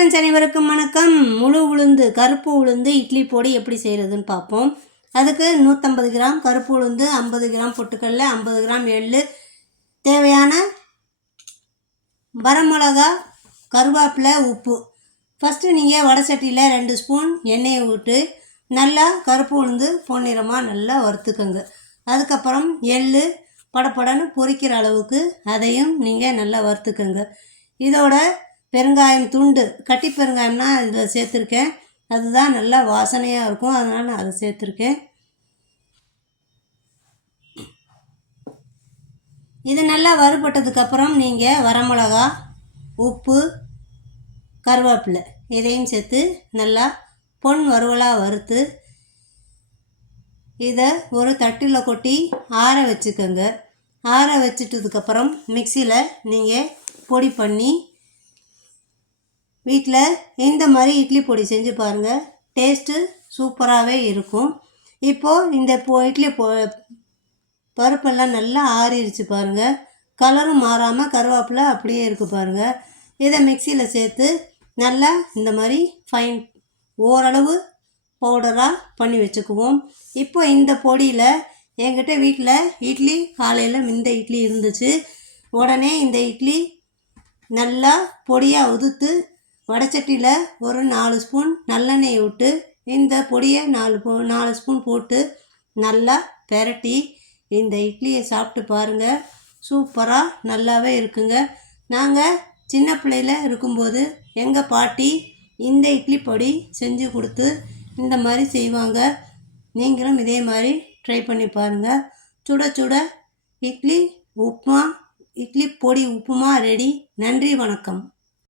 Friends, அனைவருக்கும் வணக்கம். முழு உளுந்து, கருப்பு உளுந்து இட்லி பொடி எப்படி செய்கிறதுன்னு பார்ப்போம். அதுக்கு 150 கிராம் கருப்பு உளுந்து, 50 கிராம் பொட்டுக்கடலை, 50 கிராம் எள்ளு, தேவையான வரமிளகா, கருவேப்பிலை, உப்பு. ஃபஸ்ட்டு நீங்கள் வடை சட்டியில் 2 ஸ்பூன் எண்ணெயை விட்டு நல்லா கருப்பு உளுந்து பொன்னிறமாக நல்லா வறுத்துக்கோங்க. அதுக்கப்புறம் எள்ளு படப்படன்னு பொரிக்கிற அளவுக்கு அதையும் நீங்கள் நல்லா வறுத்துக்கோங்க. இதோட பெருங்காயம் துண்டு, கட்டி பெருங்காயம்னா இதில் சேர்த்துருக்கேன். அதுதான் நல்லா வாசனையாக இருக்கும், அதனால் நான் அதை சேர்த்துருக்கேன். இது நல்லா வறுபட்டதுக்கப்புறம் நீங்கள் வரமிளகா, உப்பு, கருவேப்பிலை இதையும் சேர்த்து நல்லா பொன் வறுவலாக வறுத்து இதை ஒரு தட்டில் கொட்டி ஆற வச்சுக்கோங்க. ஆற வச்சுட்டதுக்கப்புறம் மிக்சியில் நீங்கள் பொடி பண்ணி வீட்டில் இந்த மாதிரி இட்லி பொடி செஞ்சு பாருங்கள். டேஸ்ட்டு சூப்பராகவே இருக்கும். இப்போது இந்த இட்லி பருப்பெல்லாம் நல்லா ஆறிடுச்சு பாருங்கள். கலரும் மாறாமல் கருவேப்பிலை அப்படியே இருக்குது பாருங்கள். இதை மிக்சியில் சேர்த்து நல்லா இந்த மாதிரி ஃபைன் ஓரளவு பவுடராக பண்ணி வச்சுக்குவோம். இப்போ இந்த பொடியில் என்கிட்ட வீட்டில் இட்லி காலையில் இந்த இட்லி இருந்துச்சு. உடனே இந்த இட்லி நல்லா பொடியாக உதுத்து வடைச்சட்டியில் ஒரு 4 ஸ்பூன் நல்லெண்ணெயை விட்டு இந்த பொடியை 4 ஸ்பூன் போட்டு நல்லா பெரட்டி இந்த இட்லியை சாப்பிட்டு பாருங்கள். சூப்பராக நல்லாவே இருக்குங்க. நாங்கள் சின்ன பிள்ளையில் இருக்கும்போது எங்கள் பாட்டி இந்த இட்லி பொடி செஞ்சு கொடுத்து இந்த மாதிரி செய்வாங்க. நீங்களும் இதே மாதிரி ட்ரை பண்ணி பாருங்கள். சுட சுட இட்லி பொடி உப்புமா ரெடி. நன்றி, வணக்கம்.